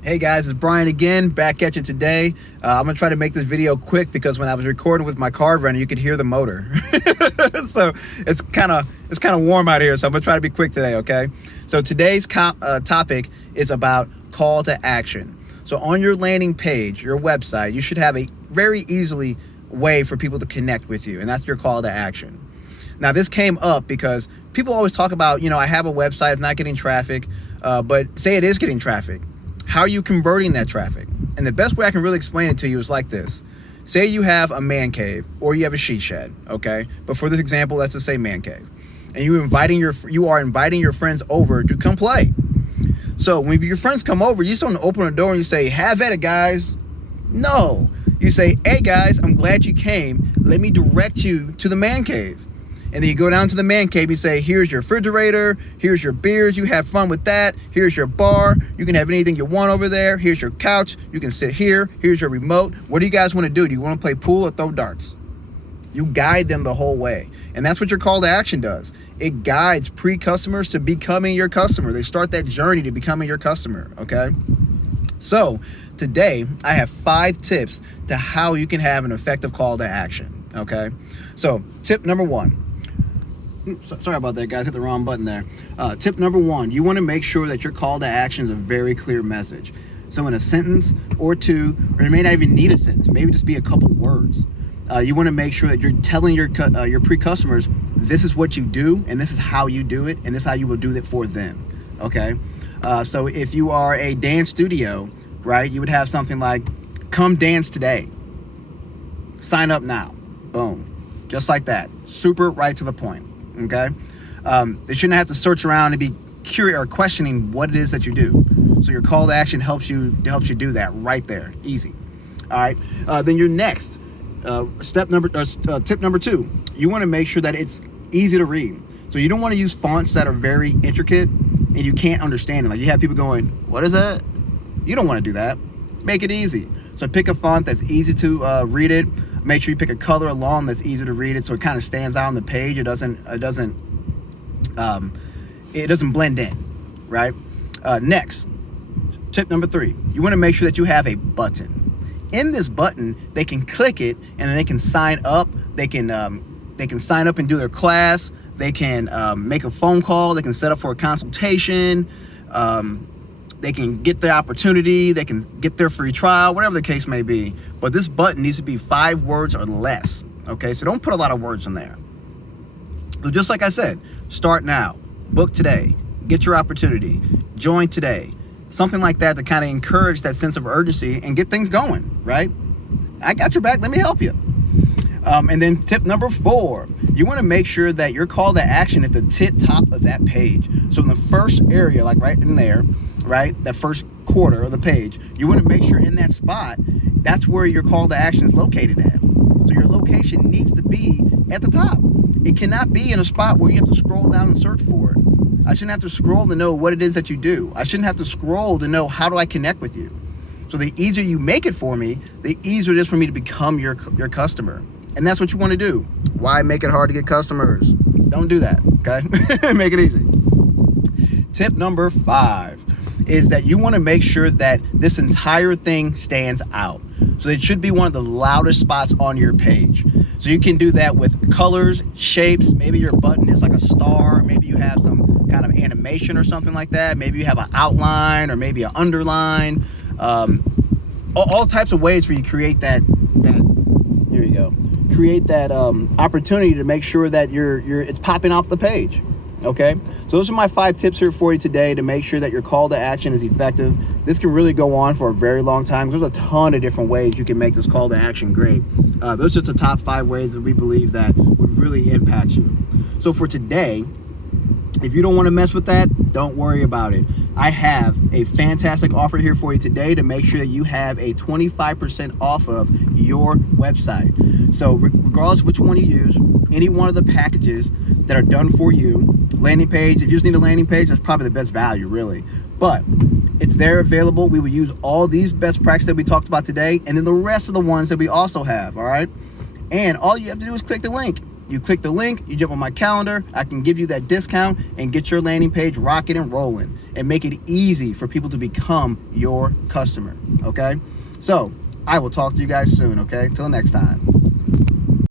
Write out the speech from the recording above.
Hey guys, it's Brian again, back at you today. I'm gonna try to make this video quick because when I was recording with my car runner, you could hear the motor. So it's kind of warm out here, so I'm gonna try to be quick today, okay? So today's topic is about call to action. So on your landing page, your website, you should have a very easily way for people to connect with you, and that's your call to action. Now this came up because people always talk about, I have a website, it's not getting traffic, but say it is getting traffic. How are you converting that traffic? And the best way I can really explain it to you is like this. Say you have a man cave or you have a she shed, okay? But for this example, let's just say man cave. And you are inviting your friends over to come play. So when your friends come over, you just don't open the door and you say, "Have at it, guys." No. You say, "Hey guys, I'm glad you came. Let me direct you to the man cave." And then you go down to the man cave, you say, "Here's your refrigerator, here's your beers, you have fun with that, here's your bar, you can have anything you want over there, here's your couch, you can sit here, here's your remote. What do you guys want to do? Do you want to play pool or throw darts?" You guide them the whole way. And that's what your call to action does. It guides pre-customers to becoming your customer. They start that journey to becoming your customer, okay? So today, I have 5 tips to how you can have an effective call to action, okay? So tip number 1. Sorry about that, guys. Hit the wrong button there. Tip number 1, you want to make sure that your call to action is a very clear message. So in a sentence or two, or you may not even need a sentence, maybe just be a couple words. You want to make sure that you're telling your pre-customers, this is what you do, and this is how you do it, and this is how you will do it for them, okay? So if you are a dance studio, right, you would have something like, "Come dance today. Sign up now." Boom. Just like that. Super right to the point. Okay, they shouldn't have to search around and be curious or questioning what it is that you do. So your call to action helps you do that right there, easy. All right. Then your next tip number 2. You want to make sure that it's easy to read. So you don't want to use fonts that are very intricate and you can't understand it. Like you have people going, "What is that?" You don't want to do that. Make it easy. So pick a font that's easy to read it. Make sure you pick a color along that's easy to read it, so it kind of stands out on the page. It doesn't blend in, right? Next, tip number 3. You want to make sure that you have a button. In this button, they can click it and then they can sign up. They can sign up and do their class. They can make a phone call. They can set up for a consultation. They can get the opportunity, they can get their free trial, whatever the case may be. But this button needs to be 5 words or less, okay? So don't put a lot of words in there. So just like I said, start now, book today, get your opportunity, join today. Something like that to kind of encourage that sense of urgency and get things going, right? I got your back, let me help you. And then tip number 4, you want to make sure that your call to action at the top of that page. So in the first area, like right in there, right, that first quarter of the page, you want to make sure in that spot, that's where your call to action is located at. So your location needs to be at the top. It cannot be in a spot where you have to scroll down and search for it. I shouldn't have to scroll to know what it is that you do. I shouldn't have to scroll to know how do I connect with you. So the easier you make it for me, the easier it is for me to become your customer. And that's what you want to do. Why make it hard to get customers? Don't do that, okay? Make it easy. Tip number 5 is that you want to make sure that this entire thing stands out. So it should be one of the loudest spots on your page. So you can do that with colors, shapes. Maybe your button is like a star. Maybe you have some kind of animation or something like that. Maybe you have an outline or maybe an underline. All types of ways for you to create that here you go. Create that opportunity to make sure that it's popping off the page. Okay, so those are my 5 tips here for you today to make sure that your call to action is effective. This can really go on for a very long time. There's a ton of different ways you can make this call to action great. Those are just the top 5 ways that we believe that would really impact you. So for today, if you don't want to mess with that, don't worry about it. I have a fantastic offer here for you today to make sure that you have a 25% off of your website. So regardless of which one you use, any one of the packages that are done for you, landing page, if you just need a landing page, that's probably the best value, really. But it's there available. We will use all these best practices that we talked about today, and then the rest of the ones that we also have, all right? And all you have to do is click the link. You click the link, you jump on my calendar, I can give you that discount and get your landing page rocking and rolling and make it easy for people to become your customer, okay? So I will talk to you guys soon, okay? Till next time.